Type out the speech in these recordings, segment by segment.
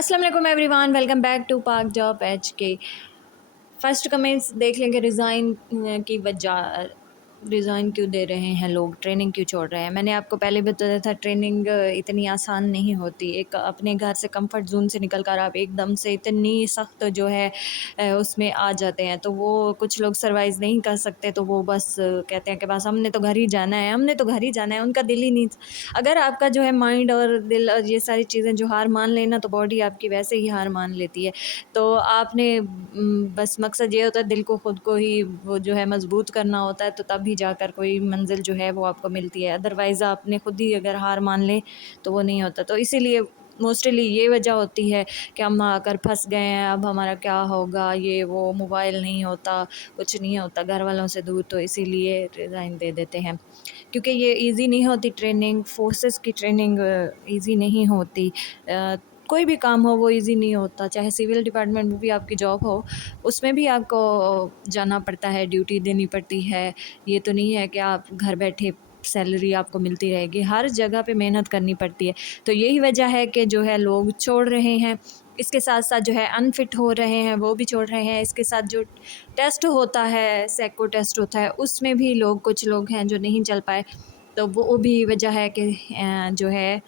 अस्सलाम वालेकुम everyone, welcome back to पाक जॉब HK। फर्स्ट कमेंट्स देख लेंगे। की वजह रिज़ाइन क्यों दे रहे हैं लोग, ट्रेनिंग क्यों छोड़ रहे हैं। मैंने आपको पहले भी बताया था ट्रेनिंग इतनी आसान नहीं होती। एक अपने घर से कंफर्ट जोन से निकल कर आप एकदम से इतनी सख्त जो है उसमें आ जाते हैं, तो वो कुछ लोग सर्वाइव नहीं कर सकते। तो वो बस कहते हैं कि बस हमने तो घर ही जाना है, हमने तो घर ही जाना है। उनका दिल ही नहीं। अगर आपका जो है माइंड और दिल और ये सारी चीज़ें जो हार मान लेना, तो बॉडी आपकी वैसे ही हार मान लेती है। तो आपने बस मकसद ये होता है दिल को ख़ुद को ही वो जो है मजबूत करना होता है, तो तभी जाकर कोई मंजिल जो है वो आपको मिलती है। अदरवाइज़ आपने ख़ुद ही अगर हार मान ले तो वो नहीं होता। तो इसीलिए मोस्टली ये वजह होती है कि हम आकर फंस गए हैं, अब हमारा क्या होगा, ये वो, मोबाइल नहीं होता, कुछ नहीं होता, घर वालों से दूर, तो इसीलिए रिज़ाइन दे देते हैं। क्योंकि ये इजी नहीं होती ट्रेनिंग, फोर्सेस की ट्रेनिंग इजी नहीं होती। कोई भी काम हो वो इजी नहीं होता, चाहे सिविल डिपार्टमेंट में भी आपकी जॉब हो, उसमें भी आपको जाना पड़ता है, ड्यूटी देनी पड़ती है। ये तो नहीं है कि आप घर बैठे सैलरी आपको मिलती रहेगी, हर जगह पे मेहनत करनी पड़ती है। तो यही वजह है कि जो है लोग छोड़ रहे हैं। इसके साथ साथ जो है अनफिट हो रहे हैं, वो भी छोड़ रहे हैं। इसके साथ जो टेस्ट होता है, सैको टेस्ट होता है, उसमें भी कुछ लोग हैं जो नहीं चल पाए। तो वो भी वजह है कि जो है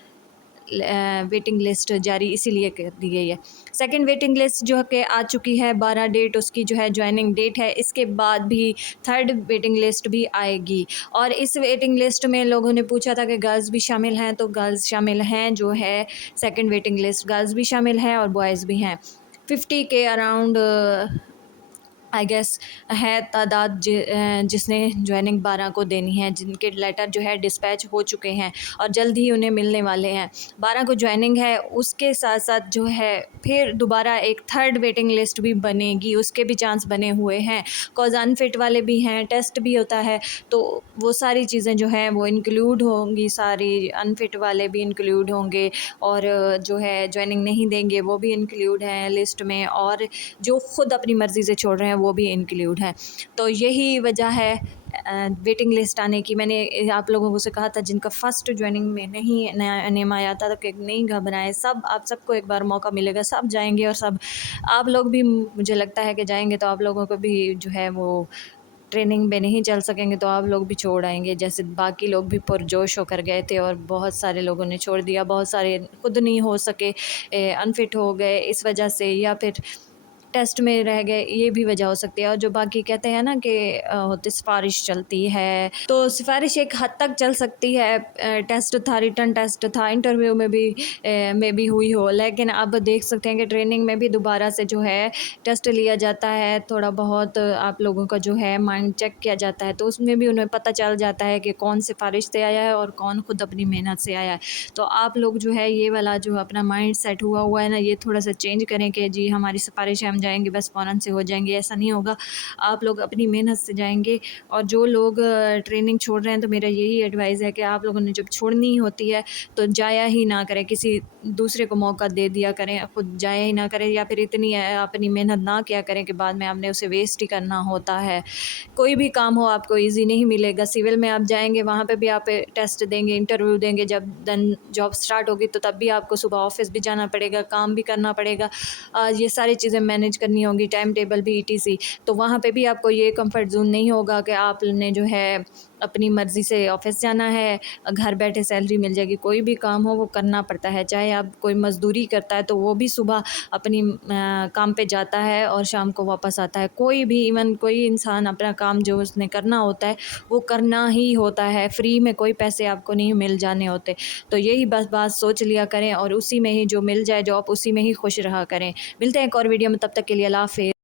वेटिंग लिस्ट जारी इसीलिए कर दी गई है। सेकंड वेटिंग लिस्ट जो कि आ चुकी है, 12 डेट उसकी जो है ज्वाइनिंग डेट है। इसके बाद भी थर्ड वेटिंग लिस्ट भी आएगी। और इस वेटिंग लिस्ट में लोगों ने पूछा था कि गर्ल्स भी शामिल हैं, तो गर्ल्स शामिल हैं। जो है सेकंड वेटिंग लिस्ट गर्ल्स भी शामिल हैं और बॉयज़ भी हैं। 50 के अराउंड आई गेस है तादाद जिसने ज्वाइनिंग 12 को देनी है, जिनके लेटर जो है डिस्पैच हो चुके हैं और जल्द ही उन्हें मिलने वाले हैं। 12 को ज्वाइनिंग है, उसके साथ साथ जो है फिर दोबारा एक थर्ड वेटिंग लिस्ट भी बनेगी, उसके भी चांस बने हुए हैं। कॉज अनफिट वाले भी हैं, टेस्ट भी होता है, तो वो सारी चीज़ें जो हैं वो इंक्लूड होंगी, सारी अनफिट वाले भी इंक्लूड होंगे और जो है ज्वाइनिंग नहीं देंगे वो भी इंक्लूड हैं लिस्ट में, और जो ख़ुद अपनी मर्ज़ी से छोड़ रहे हैं वो भी इंक्लूड है। तो यही वजह है वेटिंग लिस्ट आने की। मैंने आप लोगों से कहा था जिनका फ़र्स्ट ज्वाइनिंग में नहीं नया नेम आया था, तो कि नहीं घबराएं, सब आप सबको एक बार मौका मिलेगा, सब जाएंगे। और सब आप लोग भी, मुझे लगता है कि जाएंगे तो आप लोगों को भी जो है वो ट्रेनिंग में नहीं चल सकेंगे, तो आप लोग भी छोड़ आएंगे। जैसे बाकी लोग भी पुरजोश होकर गए थे और बहुत सारे लोगों ने छोड़ दिया, बहुत सारे खुद नहीं हो सके, अनफिट हो गए इस वजह से, या फिर टेस्ट में रह गए, ये भी वजह हो सकती है। और जो बाकी कहते हैं ना कि होती सिफारिश चलती है, तो सिफारिश एक हद तक चल सकती है। टेस्ट था, रिटर्न टेस्ट था, इंटरव्यू में भी हुई हो, लेकिन अब देख सकते हैं कि ट्रेनिंग में भी दोबारा से जो है टेस्ट लिया जाता है, थोड़ा बहुत आप लोगों का जो है माइंड चेक किया जाता है, तो उसमें भी उन्हें पता चल जाता है कि कौन सिफारिश से आया है और कौन खुद अपनी मेहनत से आया है। तो आप लोग जो है ये वाला जो अपना माइंड सेट हुआ है ना, ये थोड़ा सा चेंज करें कि जी हमारी सिफारिश है, हम जाएंगे बस फ़ौरन से हो जाएंगे, ऐसा नहीं होगा। आप लोग अपनी मेहनत से जाएंगे। और जो लोग ट्रेनिंग छोड़ रहे हैं, तो मेरा यही एडवाइस है कि आप लोगों ने जब छोड़नी होती है तो जाया ही ना करें, किसी दूसरे को मौका दे दिया करें, खुद जाया ही ना करें, या फिर इतनी अपनी मेहनत ना किया करें कि बाद में आपने उसे वेस्ट ही करना होता है। कोई भी काम हो आपको ईजी नहीं मिलेगा। सिविल में आप जाएंगे, वहाँ पे भी आप टेस्ट देंगे, इंटरव्यू देंगे, जब देन जॉब स्टार्ट होगी तो तब भी आपको सुबह ऑफिस भी जाना पड़ेगा, काम भी करना पड़ेगा, ये सारी चीज़ें मैनेज करनी होगी, टाइम टेबल भी ETC। तो वहाँ पे भी आपको ये कंफर्ट जोन नहीं होगा कि आपने जो है अपनी मर्ज़ी से ऑफिस जाना है, घर बैठे सैलरी मिल जाएगी। कोई भी काम हो वो करना पड़ता है, चाहे आप कोई मज़दूरी करता है तो वो भी सुबह अपनी काम पे जाता है और शाम को वापस आता है। कोई भी, इवन कोई इंसान अपना काम जो उसने करना होता है वो करना ही होता है, फ्री में कोई पैसे आपको नहीं मिल जाने होते। तो यही बस बात सोच लिया करें और उसी में ही जो मिल जाए जॉब, उसी में ही खुश रहा करें। मिलते हैं एक और वीडियो में, तब तक के लिए अल्लाह हाफ़िज़।